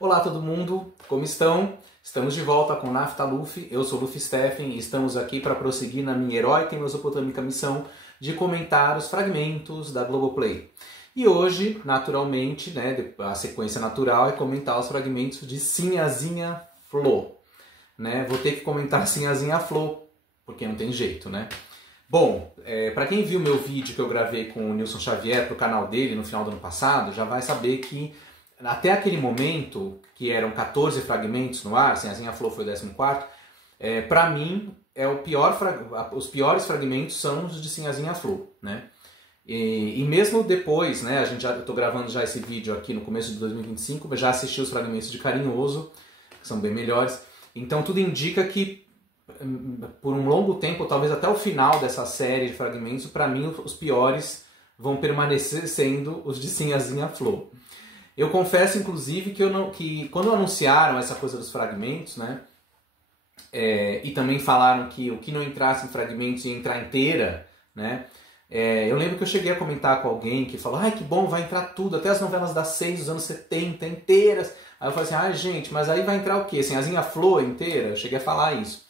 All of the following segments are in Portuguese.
Olá todo mundo, como estão? Estamos de volta com Naftaluf, eu sou Luffy Steffen e estamos aqui para prosseguir na minha heróica e mesopotâmica missão de comentar os fragmentos da Globoplay. E hoje, naturalmente, né, a sequência natural é comentar os fragmentos de Sinhazinha Flor. Né? Vou ter que comentar Sinhazinha Flor, porque não tem jeito, né? Bom, para quem viu meu vídeo que eu gravei com o Nilson Xavier para o canal dele no final do ano passado, já vai saber que até aquele momento, que eram 14 fragmentos no ar, Sinhazinha Flor foi o 14º, para mim, os piores fragmentos são os de Sinhazinha Flor, né? E mesmo depois, né, eu tô gravando já esse vídeo aqui no começo de 2025, já assisti os fragmentos de Carinhoso, que são bem melhores, então tudo indica que por um longo tempo, talvez até o final dessa série de fragmentos, para mim os piores vão permanecer sendo os de Sinhazinha Flor. Eu confesso, inclusive, que quando anunciaram essa coisa dos fragmentos, né, e também falaram que o que não entrasse em fragmentos ia entrar inteira, né, eu lembro que eu cheguei a comentar com alguém que falou, ai que bom, vai entrar tudo, até as novelas das 6 dos anos 70 inteiras. Aí eu falei assim, ai gente, mas aí vai entrar o quê? Sinhazinha Flor inteira? Eu cheguei a falar isso.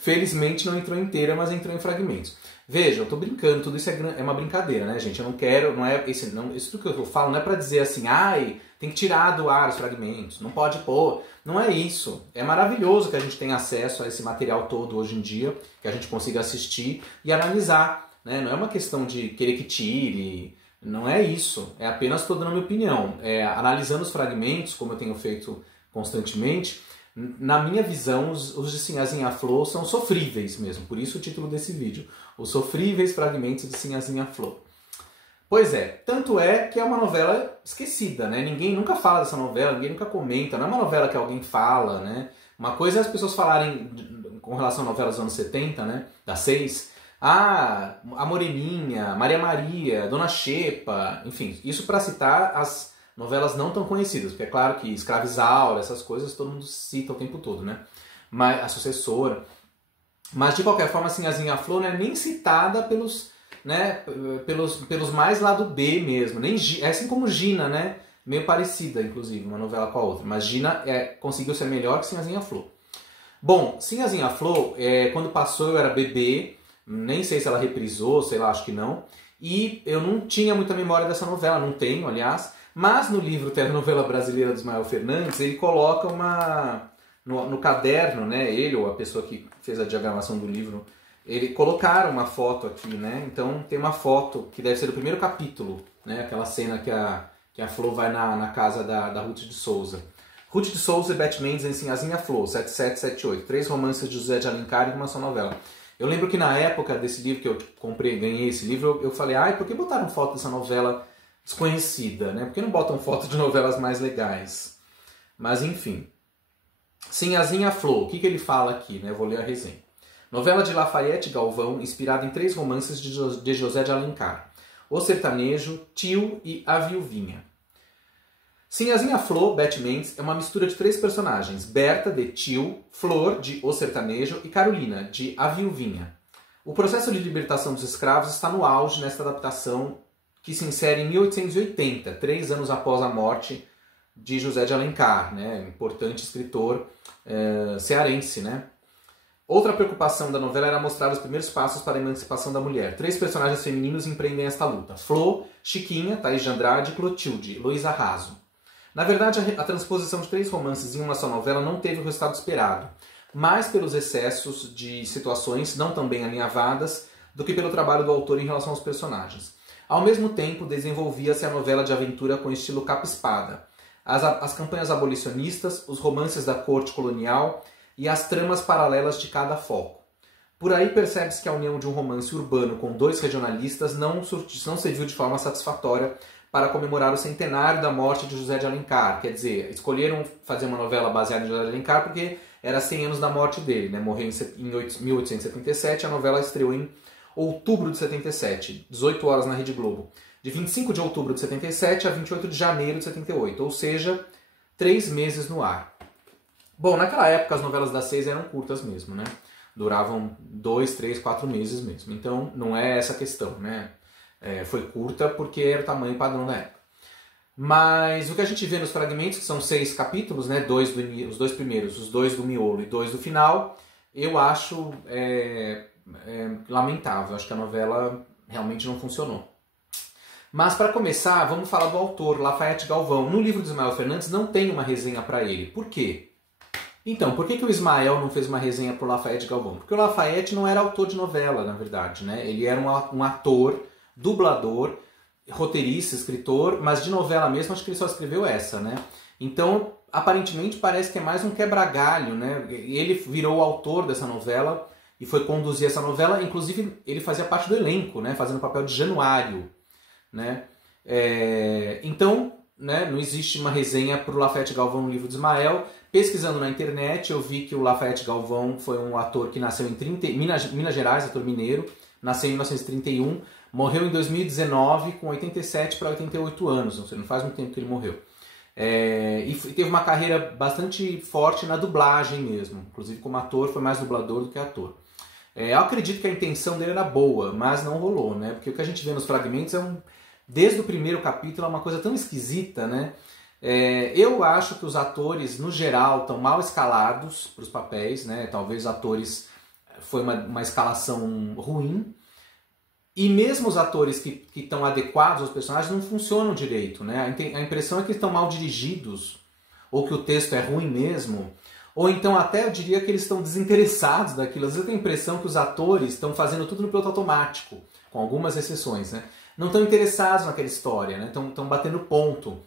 Felizmente não entrou inteira, mas entrou em fragmentos. Veja, eu tô brincando, tudo isso é uma brincadeira, né, gente? Eu não quero, isso tudo que eu falo não é pra dizer assim, ai, tem que tirar do ar os fragmentos, não pode pôr. Não é isso. É maravilhoso que a gente tenha acesso a esse material todo hoje em dia, que a gente consiga assistir e analisar, né? Não é uma questão de querer que tire, não é isso. É apenas estou dando a minha opinião. Analisando os fragmentos, como eu tenho feito constantemente, na minha visão, os de Sinhazinha Flor são sofríveis mesmo, por isso o título desse vídeo, os sofríveis fragmentos de Sinhazinha Flor. Pois é, tanto é que é uma novela esquecida, né? Ninguém nunca fala dessa novela, ninguém nunca comenta, não é uma novela que alguém fala, né? Uma coisa é as pessoas falarem com relação a novelas dos anos 70, né? Das 6, a Moreninha, Maria, Dona Xepa, enfim, isso para citar as novelas não tão conhecidas, porque é claro que Escrava Isaura, essas coisas todo mundo cita o tempo todo, né? Mas a Sucessora. Mas de qualquer forma, Sinhazinha Flor não é nem citada pelos mais lado B mesmo. É assim como Gina, né? Meio parecida, inclusive, uma novela com a outra. Mas Gina conseguiu ser melhor que Sinhazinha Flor. Bom, Sinhazinha Flor, quando passou eu era bebê, nem sei se ela reprisou, sei lá, acho que não. E eu não tinha muita memória dessa novela, não tenho, aliás. Mas no livro Telenovela Brasileira do Ismael Fernandes, ele coloca no caderno, né, ele ou a pessoa que fez a diagramação do livro, ele colocaram uma foto aqui, né, então tem uma foto que deve ser do primeiro capítulo, né, aquela cena que a Flor vai na casa da Ruth de Souza. Ruth de Souza e Beth Mendes em Sinhazinha Flor, 77, 78, 3 romances de José de Alencar e uma só novela. Eu lembro que na época desse livro que eu comprei, ganhei esse livro, eu falei, ai, por que botaram foto dessa novela desconhecida, né? Por que não botam foto de novelas mais legais? Mas enfim. Sinhazinha Flor, o que ele fala aqui, né? Eu vou ler a resenha. Novela de Lafayette Galvão, inspirada em 3 romances de José de Alencar. O Sertanejo, Tio e A Viuvinha. Sinhazinha Flor, Beth Mendes, é uma mistura de 3 personagens. Berta, de Tio, Flor, de O Sertanejo e Carolina, de A Viuvinha. O processo de libertação dos escravos está no auge nesta adaptação que se insere em 1880, 3 anos após a morte de José de Alencar, né, importante escritor cearense. Né? Outra preocupação da novela era mostrar os primeiros passos para a emancipação da mulher. 3 personagens femininos empreendem esta luta. Flor, Chiquinha, Thaís de Andrade e Clotilde, Luísa Raso. Na verdade, a transposição de 3 romances em uma só novela não teve o resultado esperado, mais pelos excessos de situações não tão bem alinhavadas do que pelo trabalho do autor em relação aos personagens. Ao mesmo tempo, desenvolvia-se a novela de aventura com estilo capa-espada, as campanhas abolicionistas, os romances da corte colonial e as tramas paralelas de cada foco. Por aí percebe-se que a união de um romance urbano com 2 regionalistas não serviu de forma satisfatória para comemorar o centenário da morte de José de Alencar. Quer dizer, escolheram fazer uma novela baseada em José de Alencar porque era 100 anos da morte dele, né? Morreu em 1877, a novela estreou em outubro de 77, 18 horas na Rede Globo. De 25 de outubro de 77 a 28 de janeiro de 78, ou seja, 3 meses no ar. Bom, naquela época as novelas das 6 eram curtas mesmo, né? Duravam 2, 3, 4 meses mesmo. Então não é essa a questão, né? Foi curta porque era o tamanho padrão da época. Mas o que a gente vê nos fragmentos, que são 6 capítulos, né, os dois primeiros, os 2 do miolo e 2 do final, eu acho lamentável. Acho que a novela realmente não funcionou. Mas para começar, vamos falar do autor, Lafayette Galvão. No livro do Ismael Fernandes não tem uma resenha para ele. Por quê? Então, por que o Ismael não fez uma resenha para o Lafayette Galvão? Porque o Lafayette não era autor de novela, na verdade, né? Ele era um ator, dublador, roteirista, escritor, mas de novela mesmo acho que ele só escreveu essa, né? Então, aparentemente parece que é mais um quebra-galho, né? Ele virou o autor dessa novela e foi conduzir essa novela, inclusive ele fazia parte do elenco, né? Fazendo o papel de Januário, né? Então, né, não existe uma resenha para o Lafayette Galvão no livro de Ismael. Pesquisando na internet, eu vi que o Lafayette Galvão foi um ator que nasceu em Minas Gerais, ator mineiro, nasceu em 1931, morreu em 2019 com 87 para 88 anos, não faz muito tempo que ele morreu. E teve uma carreira bastante forte na dublagem mesmo, inclusive como ator, foi mais dublador do que ator. Eu acredito que a intenção dele era boa, mas não rolou, né? Porque o que a gente vê nos fragmentos desde o primeiro capítulo é uma coisa tão esquisita, né? Eu acho que os atores, no geral, estão mal escalados para os papéis, né? Talvez os atores foi uma escalação ruim. E mesmo os atores que estão adequados aos personagens não funcionam direito, né? A impressão é que estão mal dirigidos, ou que o texto é ruim mesmo, ou então até eu diria que eles estão desinteressados daquilo. Às vezes eu tenho a impressão que os atores estão fazendo tudo no piloto automático, com algumas exceções, né? Não estão interessados naquela história, né? Estão batendo ponto.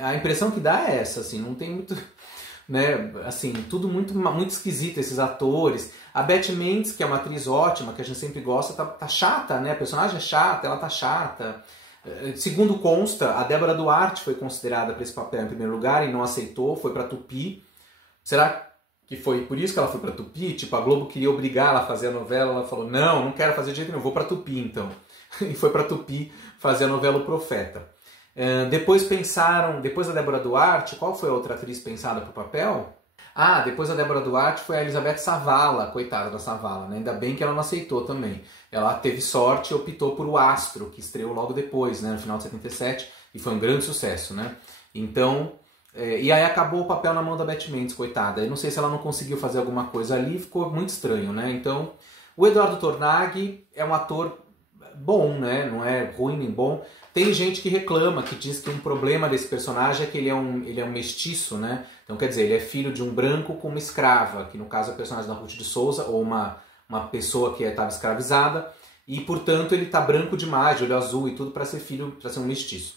A impressão que dá é essa, assim, não tem muito, né, assim, tudo muito esquisito, esses atores. A Beth Mendes, que é uma atriz ótima, que a gente sempre gosta, tá chata, né, a personagem é chata, ela tá chata. Segundo consta, a Débora Duarte foi considerada para esse papel em primeiro lugar e não aceitou, foi para Tupi. Será que foi por isso que ela foi para Tupi? Tipo, a Globo queria obrigar ela a fazer a novela, ela falou, não quero fazer de jeito nenhum, vou para Tupi então. E foi para Tupi fazer a novela O Profeta. Depois da Débora Duarte, qual foi a outra atriz pensada para o papel? Depois da Débora Duarte foi a Elizabeth Savala, coitada da Savala, né? Ainda bem que ela não aceitou também. Ela teve sorte e optou por O Astro, que estreou logo depois, né? No final de 77, e foi um grande sucesso, né? Então, e aí acabou o papel na mão da Beth Mendes, coitada. Eu não sei se ela não conseguiu fazer alguma coisa ali, ficou muito estranho, né? Então, o Eduardo Tornag é um ator bom, né? Não é ruim nem bom. Tem gente que reclama, que diz que um problema desse personagem é que ele é um mestiço, né? Então, quer dizer, ele é filho de um branco com uma escrava, que no caso é o personagem da Ruth de Souza, ou uma pessoa que estava escravizada, e portanto ele tá branco demais, de olho azul e tudo, para ser um mestiço.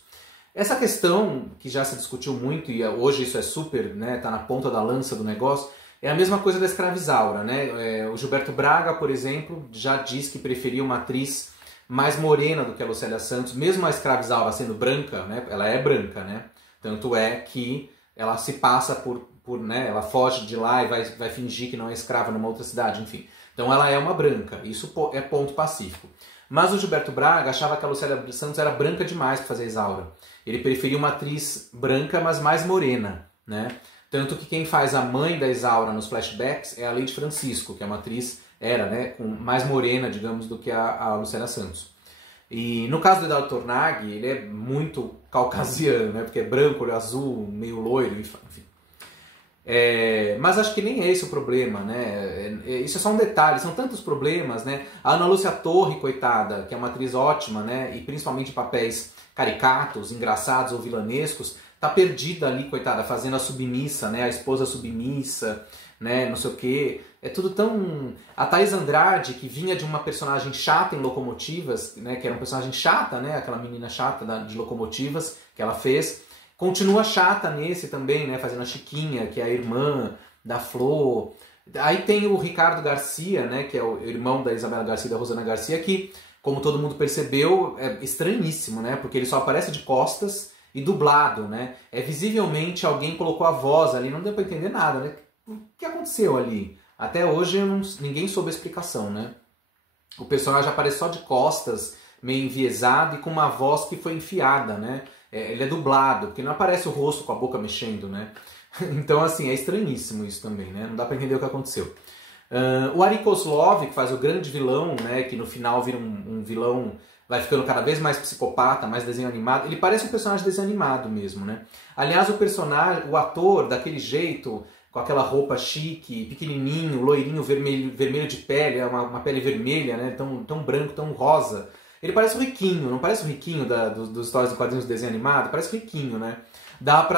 Essa questão, que já se discutiu muito, e hoje isso é super, né? Tá na ponta da lança do negócio, é a mesma coisa da escravizaura, né? O Gilberto Braga, por exemplo, já diz que preferia uma atriz mais morena do que a Lucélia Santos, mesmo a escravizaura sendo branca, né? Ela é branca, né? Tanto é que ela se passa né? Ela foge de lá e vai fingir que não é escrava numa outra cidade, enfim. Então ela é uma branca, isso é ponto pacífico. Mas o Gilberto Braga achava que a Lucélia Santos era branca demais para fazer Isaura. Ele preferia uma atriz branca, mas mais morena, né? Tanto que quem faz a mãe da Isaura nos flashbacks é a Leide Francisco, que é uma atriz, né, mais morena, digamos, do que a Lucélia Santos. E no caso do Eduardo Tornag, ele é muito caucasiano, né, porque é branco, olho azul, meio loiro, enfim. Mas acho que nem é esse o problema, né? Isso é só um detalhe, são tantos problemas, né? A Ana Lúcia Torre, coitada, que é uma atriz ótima, né? E principalmente em papéis caricatos, engraçados ou vilanescos, tá perdida ali, coitada, fazendo a submissa, né? A esposa submissa, né? Não sei o quê. É tudo tão... A Thaís Andrade, que vinha de uma personagem chata em Locomotivas, né? Que era uma personagem chata, né? Aquela menina chata de Locomotivas que ela fez. Continua chata nesse também, né? Fazendo a Chiquinha, que é a irmã da Flor. Aí tem o Ricardo Garcia, né? Que é o irmão da Isabela Garcia e da Rosana Garcia, que, como todo mundo percebeu, é estranhíssimo, né? Porque ele só aparece de costas e dublado, né? Visivelmente alguém colocou a voz ali, não deu pra entender nada, né? O que aconteceu ali? Até hoje ninguém soube a explicação, né? O personagem aparece só de costas, meio enviesado e com uma voz que foi enfiada, né? Ele é dublado, porque não aparece o rosto com a boca mexendo, né? Então, assim, é estranhíssimo isso também, né? Não dá pra entender o que aconteceu. O Ari Kozlov, que faz o grande vilão, né? Que no final vira um vilão vai ficando cada vez mais psicopata, mais desenho animado. Ele parece um personagem de desenho animado mesmo, né? Aliás, o ator, daquele jeito, com aquela roupa chique, pequenininho, loirinho, vermelho de pele, uma pele vermelha, né? Tão branco, tão rosa. Ele parece o Riquinho, não parece o Riquinho dos histórias de quadrinhos de desenho animado? Parece o Riquinho, né?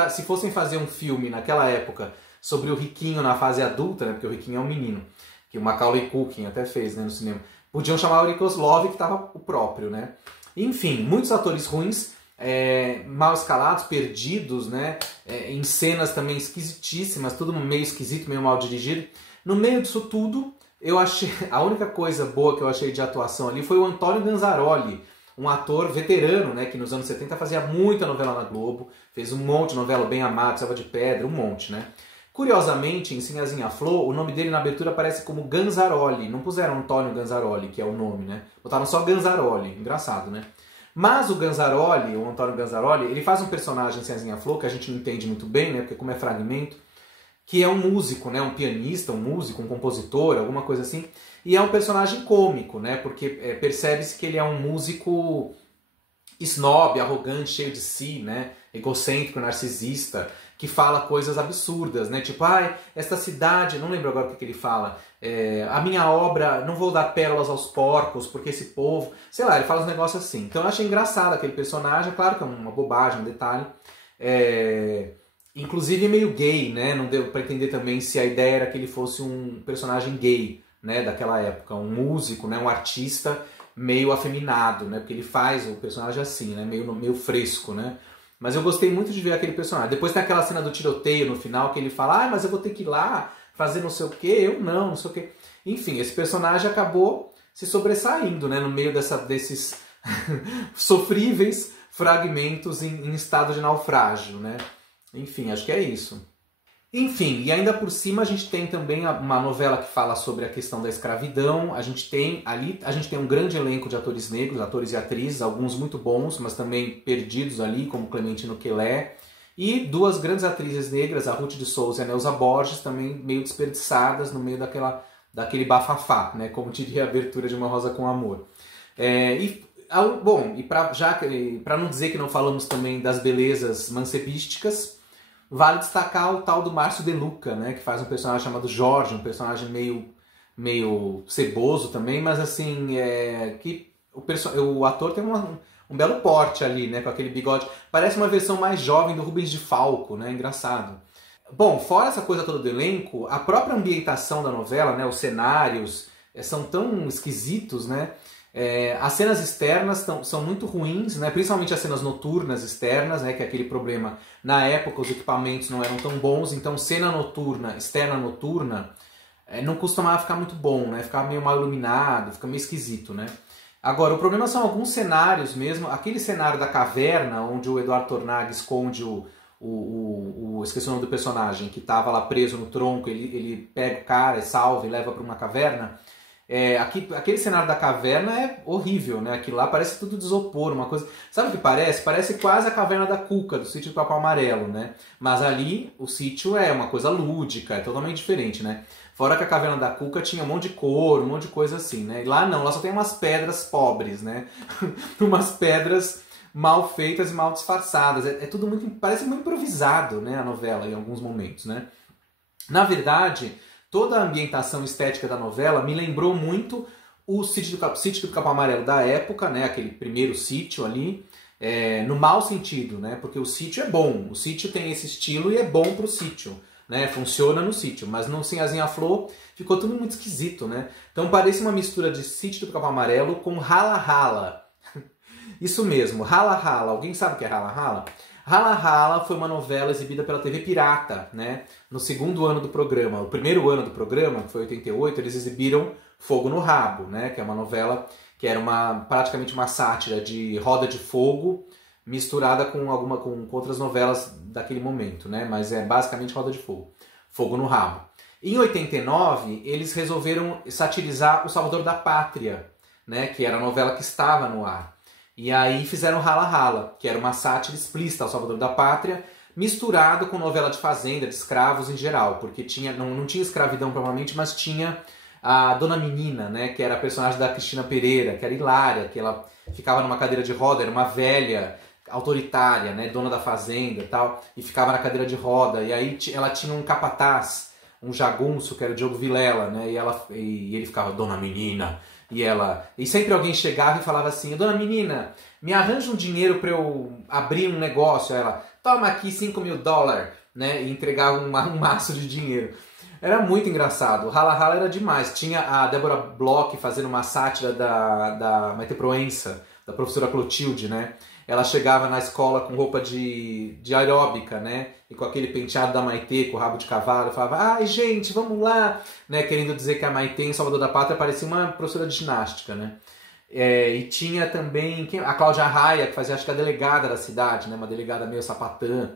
Se fossem fazer um filme naquela época sobre o Riquinho na fase adulta, né? Porque o Riquinho é um menino, que o Macaulay Culkin até fez, né, no cinema. Podiam chamar o Eric Oslov, que estava o próprio, né? Enfim, muitos atores ruins, mal escalados, perdidos, né? Em cenas também esquisitíssimas, tudo meio esquisito, meio mal dirigido. No meio disso tudo, eu achei, a única coisa boa que eu achei de atuação ali foi o Antônio Ganzaroli, um ator veterano, né, que nos anos 70 fazia muita novela na Globo, fez um monte de novela, Bem Amado, Selva de Pedra, um monte, né? Curiosamente, em Sinhazinha Flor, o nome dele na abertura aparece como Ganzaroli, não puseram Antônio Ganzaroli, que é o nome, né? Botaram só Ganzaroli, engraçado, né? Mas o Ganzaroli, o Antônio Ganzaroli, ele faz um personagem em Sinhazinha Flor, que a gente não entende muito bem, né, porque como é fragmento, que é um músico, né, um pianista, um músico, um compositor, alguma coisa assim, e é um personagem cômico, né, porque percebe-se que ele é um músico snob, arrogante, cheio de si, né, egocêntrico, narcisista, que fala coisas absurdas, né, tipo, esta cidade, não lembro agora o que ele fala, a minha obra, não vou dar pérolas aos porcos, porque esse povo, sei lá, ele fala uns negócios assim. Então eu achei engraçado aquele personagem, claro que é uma bobagem, um detalhe, inclusive meio gay, né? Não deu para entender também se a ideia era que ele fosse um personagem gay, né, daquela época, um músico, né, um artista meio afeminado, né? Porque ele faz o personagem assim, né, meio fresco, né? Mas eu gostei muito de ver aquele personagem. Depois tem aquela cena do tiroteio no final que ele fala: mas eu vou ter que ir lá fazer não sei o quê, eu não sei o quê. Enfim, esse personagem acabou se sobressaindo, né, no meio desses sofríveis fragmentos em estado de naufrágio, né? Enfim, acho que é isso. Enfim, e ainda por cima a gente tem também uma novela que fala sobre a questão da escravidão. A gente tem um grande elenco de atores negros, atores e atrizes, alguns muito bons, mas também perdidos ali, como Clementino Quelé. E duas grandes atrizes negras, a Ruth de Souza e a Neuza Borges, também meio desperdiçadas no meio daquele bafafá, né? Como diria a abertura de Uma Rosa com Amor. Bom, e para não dizer que não falamos também das belezas mancebísticas, vale destacar o tal do Márcio De Luca, né, que faz um personagem chamado Jorge, um personagem meio ceboso também, mas assim, que o ator tem um belo porte ali, né, com aquele bigode. Parece uma versão mais jovem do Rubens de Falco, né, engraçado. Bom, fora essa coisa toda do elenco, a própria ambientação da novela, né, os cenários são tão esquisitos, né. As cenas externas são muito ruins, né? Principalmente as cenas noturnas externas, né? Que é aquele problema. Na época os equipamentos não eram tão bons, então cena noturna, externa noturna, não costumava ficar muito bom, né? Ficava meio mal iluminado, fica meio esquisito, né? Agora, o problema são alguns cenários mesmo. Aquele cenário da caverna, onde o Eduardo Tornag esconde esqueci o nome do personagem, que estava lá preso no tronco, ele pega o cara, salva e leva para uma caverna. Aquele cenário da caverna é horrível, né? Aquilo lá parece tudo de isopor, uma coisa... Sabe o que parece? Parece quase a caverna da Cuca, do Sítio do Capão Amarelo, né? Mas ali o sítio é uma coisa lúdica, é totalmente diferente, né? Fora que a caverna da Cuca tinha um monte de couro, um monte de coisa assim, né? E lá não, lá só tem umas pedras pobres, né? Umas pedras mal feitas e mal disfarçadas. Tudo muito... Parece muito improvisado, né? A novela, em alguns momentos, né? Na verdade... Toda a ambientação estética da novela me lembrou muito o Sítio do Capão Amarelo da época, né? Aquele primeiro sítio ali, no mau sentido, né? Porque o sítio é bom, o sítio tem esse estilo e é bom pro sítio, né? Funciona no sítio, mas no Sinhazinha Flor ficou tudo muito esquisito, né? Então parece uma mistura de Sítio do Capão Amarelo com Rala Rala. Isso mesmo, Rala Rala. Alguém sabe o que é Rala Rala? Rala Rala foi uma novela exibida pela TV Pirata, né? No segundo ano do programa. O primeiro ano do programa, que foi 88, eles exibiram Fogo no Rabo, né? Que é uma novela que era praticamente uma sátira de Roda de Fogo misturada com outras novelas daquele momento, né? Mas é basicamente Roda de Fogo. Fogo no Rabo. Em 89, eles resolveram satirizar O Salvador da Pátria, né? Que era a novela que estava no ar. E aí fizeram Rala Rala, que era uma sátira explícita ao Salvador da Pátria, misturado com novela de fazenda, de escravos em geral, porque não tinha escravidão provavelmente, mas tinha A Dona Menina, né, que era a personagem da Cristina Pereira, que era hilária, que ela ficava numa cadeira de roda, era uma velha autoritária, né, dona da fazenda e tal, e ficava na cadeira de roda, e aí ela tinha um capataz, um jagunço, que era o Diogo Vilela, né, e ele ficava, Dona Menina, e sempre alguém chegava e falava assim, Dona Menina, me arranja um dinheiro para eu abrir um negócio, ela, toma aqui $5.000, né, e entregava um maço de dinheiro. Era muito engraçado, o Rala Rala era demais, tinha a Débora Bloch fazendo uma sátira da Maite Proença, da professora Clotilde, né, ela chegava na escola com roupa de aeróbica, né? E com aquele penteado da Maitê, com o rabo de cavalo, e falava, ai gente, vamos lá! Né? Querendo dizer que a Maitê em Salvador da Pátria parecia uma professora de ginástica, né? E tinha também a Cláudia Raia, que fazia acho que a delegada da cidade, né? Uma delegada meio sapatã.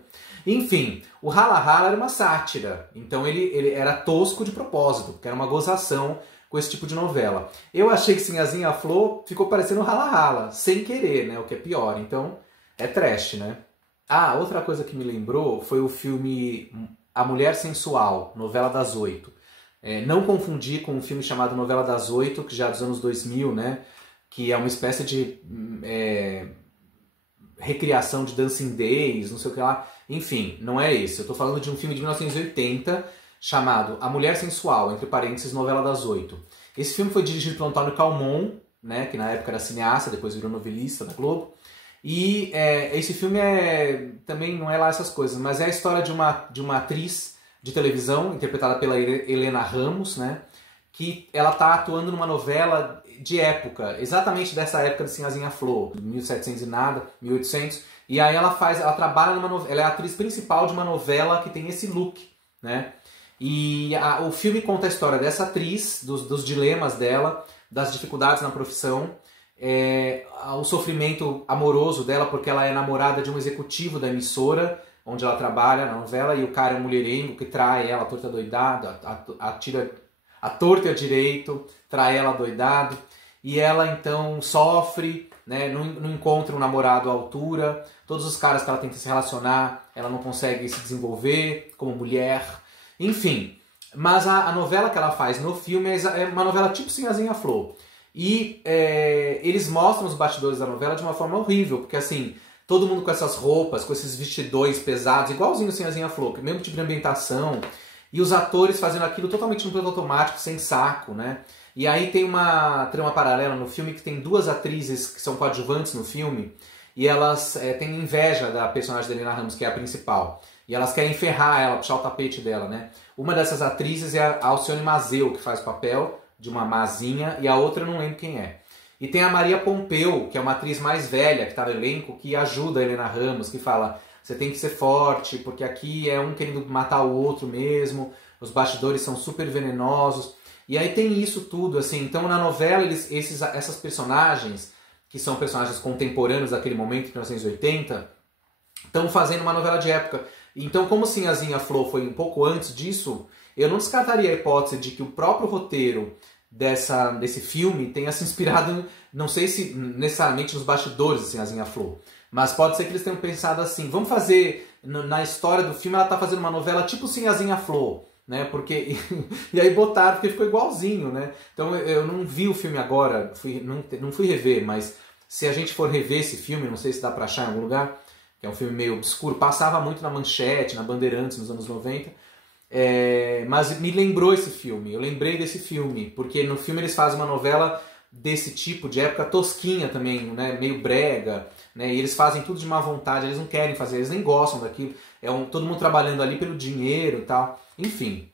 Enfim, o Rala Rala era uma sátira, então ele era tosco de propósito, porque era uma gozação com esse tipo de novela. Eu achei que Sinhazinha Flor ficou parecendo Rala Rala, sem querer, né? O que é pior. Então, é trash, né? Ah, outra coisa que me lembrou foi o filme A Mulher Sensual, novela das 8. Não confundir com um filme chamado Novela das 8, que já é dos anos 2000, né? Que é uma espécie de recriação de Dancing Days, não sei o que lá. Enfim, não é esse. Eu tô falando de um filme de 1980 chamado A Mulher Sensual, entre parênteses, Novela das 8. Esse filme foi dirigido por Antônio Calmon, né, que na época era cineasta, depois virou novelista da Globo. E esse filme também não é lá essas coisas, mas é a história de uma atriz de televisão, interpretada pela Helena Ramos, né, que ela está atuando numa novela de época, exatamente dessa época de Sinhazinha Flor, 1700 e nada, 1800, e aí ela trabalha numa novela, ela é a atriz principal de uma novela que tem esse look, né? E o filme conta a história dessa atriz, dos dilemas dela, das dificuldades na profissão, o sofrimento amoroso dela, porque ela é namorada de um executivo da emissora, onde ela trabalha na novela, e o cara é um mulherengo que trai ela, a torta doidada, a torta e a direito, trai ela doidado, e ela então sofre, né, não encontra um namorado à altura, todos os caras que ela tenta se relacionar, ela não consegue se desenvolver como mulher. Enfim, mas a novela que ela faz no filme é uma novela tipo Sinhazinha Flor. E eles mostram os bastidores da novela de uma forma horrível, porque assim, todo mundo com essas roupas, com esses vestidões pesados, igualzinho Sinhazinha Flor, mesmo tipo de ambientação, e os atores fazendo aquilo totalmente no piloto automático, sem saco, né? E aí tem uma trama paralela no filme que tem duas atrizes que são coadjuvantes no filme, e elas têm inveja da personagem da Helena Ramos, que é a principal. E elas querem ferrar ela, puxar o tapete dela, né? Uma dessas atrizes é a Alcione Mazeu, que faz o papel de uma mazinha, e a outra eu não lembro quem é. E tem a Maria Pompeu, que é uma atriz mais velha, que está no elenco, que ajuda a Helena Ramos, que fala, você tem que ser forte, porque aqui é um querendo matar o outro mesmo, os bastidores são super venenosos. E aí tem isso tudo, assim. Então na novela, essas personagens, que são personagens contemporâneos daquele momento, de 1980, estão fazendo uma novela de época. Então, como Sinhazinha Flor foi um pouco antes disso, eu não descartaria a hipótese de que o próprio roteiro desse filme tenha se inspirado, não sei se necessariamente nos bastidores de Sinhazinha Flor, mas pode ser que eles tenham pensado assim, vamos fazer, na história do filme, ela está fazendo uma novela tipo Sinhazinha Flor, né? Porque, e aí botaram, porque ficou igualzinho, né? Então eu não vi o filme agora, não fui rever, mas se a gente for rever esse filme, não sei se dá pra achar em algum lugar, que é um filme meio obscuro, passava muito na Manchete, na Bandeirantes nos anos 90, mas me lembrou esse filme, eu lembrei desse filme, porque no filme eles fazem uma novela desse tipo, de época tosquinha também, né? Meio brega, né? E eles fazem tudo de má vontade, eles não querem fazer, eles nem gostam daquilo, todo mundo trabalhando ali pelo dinheiro e tal, enfim,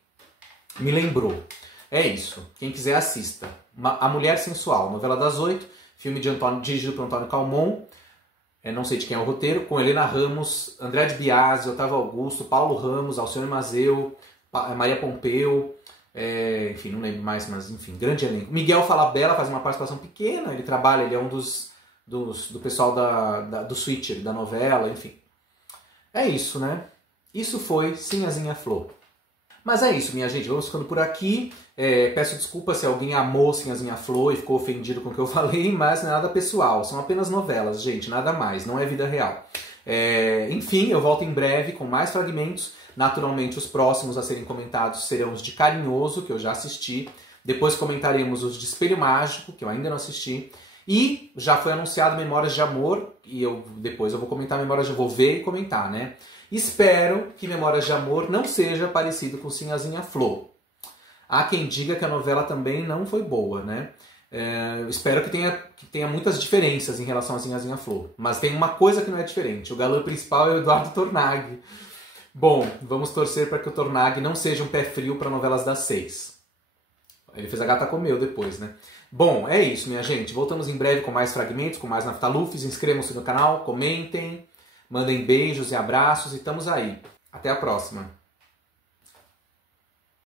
me lembrou. É isso, quem quiser assista. A Mulher Sensual, novela das 8, filme dirigido por Antônio Calmon, não sei de quem é o roteiro, com Helena Ramos, André de Biasi, Otávio Augusto, Paulo Ramos, Alcione Mazeu, Maria Pompeu, enfim, não lembro mais, mas enfim, grande elenco. Miguel Falabella faz uma participação pequena, ele é um do pessoal do Switcher, da novela, enfim. É isso, né? Isso foi Sinhazinha Flor. Mas é isso, minha gente, vamos ficando por aqui. Peço desculpa se alguém amou Sinhazinha Flor e ficou ofendido com o que eu falei, mas não é nada pessoal, são apenas novelas, gente, nada mais, não é vida real. Enfim, eu volto em breve com mais fragmentos. Naturalmente, os próximos a serem comentados serão os de Carinhoso, que eu já assisti, Depois comentaremos os de Espelho Mágico, que eu ainda não assisti. E já foi anunciado Memórias de Amor, e depois eu vou comentar Memórias de Amor, vou ver e comentar, né? Espero que Memórias de Amor não seja parecido com Sinhazinha Flor. Há quem diga que a novela também não foi boa, né? Espero que tenha muitas diferenças em relação a Sinhazinha Flor. Mas tem uma coisa que não é diferente. O galã principal é o Eduardo Tornag. Bom, vamos torcer para que o Tornag não seja um pé frio para novelas das 6. Ele fez A Gata Comeu depois, né? Bom, é isso, minha gente. Voltamos em breve com mais fragmentos, com mais Naftalufes. Inscrevam-se no canal, comentem, mandem beijos e abraços e estamos aí. Até a próxima.